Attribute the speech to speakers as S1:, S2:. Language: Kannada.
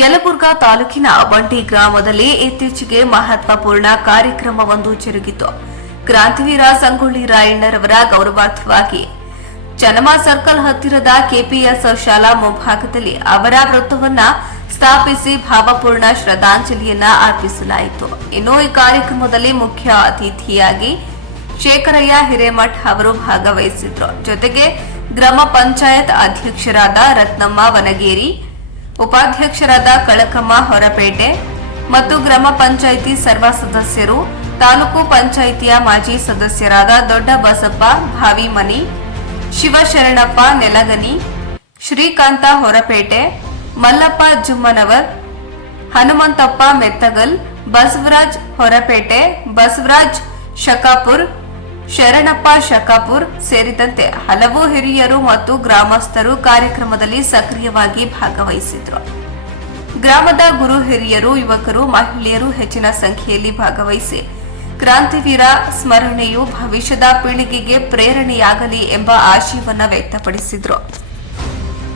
S1: ಯಲಬುರ್ಗಾ ತಾಲೂಕಿನ ಬಂಟಿ ಗ್ರಾಮದಲ್ಲಿ ಇತ್ತೀಚೆಗೆ ಮಹತ್ವಪೂರ್ಣ ಕಾರ್ಯಕ್ರಮವೊಂದು ಜರುಗಿತು. ಕ್ರಾಂತಿವೀರ ಸಂಗೊಳ್ಳಿ ರಾಯಣ್ಣರವರ ಗೌರವಾರ್ಥವಾಗಿ ಜನಮ ಸರ್ಕಲ್ ಹತ್ತಿರದ ಕೆಪಿಎಸ್ ಶಾಲಾ ಮುಂಭಾಗದಲ್ಲಿ ಅವರ ವೃತ್ತವನ್ನ ಸ್ಥಾಪಿಸಿ ಭಾವಪೂರ್ಣ ಶ್ರದ್ಧಾಂಜಲಿಯನ್ನ ಅರ್ಪಿಸಲಾಯಿತು. ಇನ್ನು ಈ ಕಾರ್ಯಕ್ರಮದಲ್ಲಿ ಮುಖ್ಯ ಅತಿಥಿಯಾಗಿ ಶೇಖರಯ್ಯ ಹಿರೇಮಠ್ ಅವರು ಭಾಗವಹಿಸಿದ್ರು. ಜೊತೆಗೆ ಗ್ರಾಮ ಪಂಚಾಯತ್ ಅಧ್ಯಕ್ಷರಾದ ರತ್ನಮ್ಮ ವನಗೇರಿ ಉಪಾಧ್ಯಕ್ಷರಾದ ಕಳಕಮ್ಮ ಹೊರಪೇಟೆ ಮತ್ತು ಗ್ರಾಮ ಪಂಚಾಯಿತಿ ಸರ್ವ ಸದಸ್ಯರು, ತಾಲೂಕು ಪಂಚಾಯಿತಿಯ ಮಾಜಿ ಸದಸ್ಯರಾದ ದೊಡ್ಡ ಬಸಪ್ಪ ಭಾವಿಮನಿ, ಶಿವಶರಣಪ್ಪ ನೆಲಗನಿ, ಶ್ರೀಕಾಂತ ಹೊರಪೇಟೆ, ಮಲ್ಲಪ್ಪ ಜುಮ್ಮನವರ್, ಹನುಮಂತಪ್ಪ ಮೆತ್ತಗಲ್, ಬಸವರಾಜ್ ಹೊರಪೇಟೆ, ಬಸವರಾಜ್ ಶಕಾಪುರ್ ಶರಣಪ್ಪ ಶಕಾಪುರ್ ಸೇರಿದಂತೆ ಹಲವು ಹಿರಿಯರು ಮತ್ತು ಗ್ರಾಮಸ್ಥರು ಕಾರ್ಯಕ್ರಮದಲ್ಲಿ ಸಕ್ರಿಯವಾಗಿ ಭಾಗವಹಿಸಿದ್ರು. ಗ್ರಾಮದ ಗುರು ಹಿರಿಯರು, ಯುವಕರು, ಮಹಿಳೆಯರು ಹೆಚ್ಚಿನ ಸಂಖ್ಯೆಯಲ್ಲಿ ಭಾಗವಹಿಸಿ ಕ್ರಾಂತಿವೀರ ಸ್ಮರಣೆಯು ಭವಿಷ್ಯದ ಪೀಳಿಗೆಗೆ ಪ್ರೇರಣೆಯಾಗಲಿ ಎಂಬ ಆಶಯವನ್ನು ವ್ಯಕ್ತಪಡಿಸಿದ್ರು.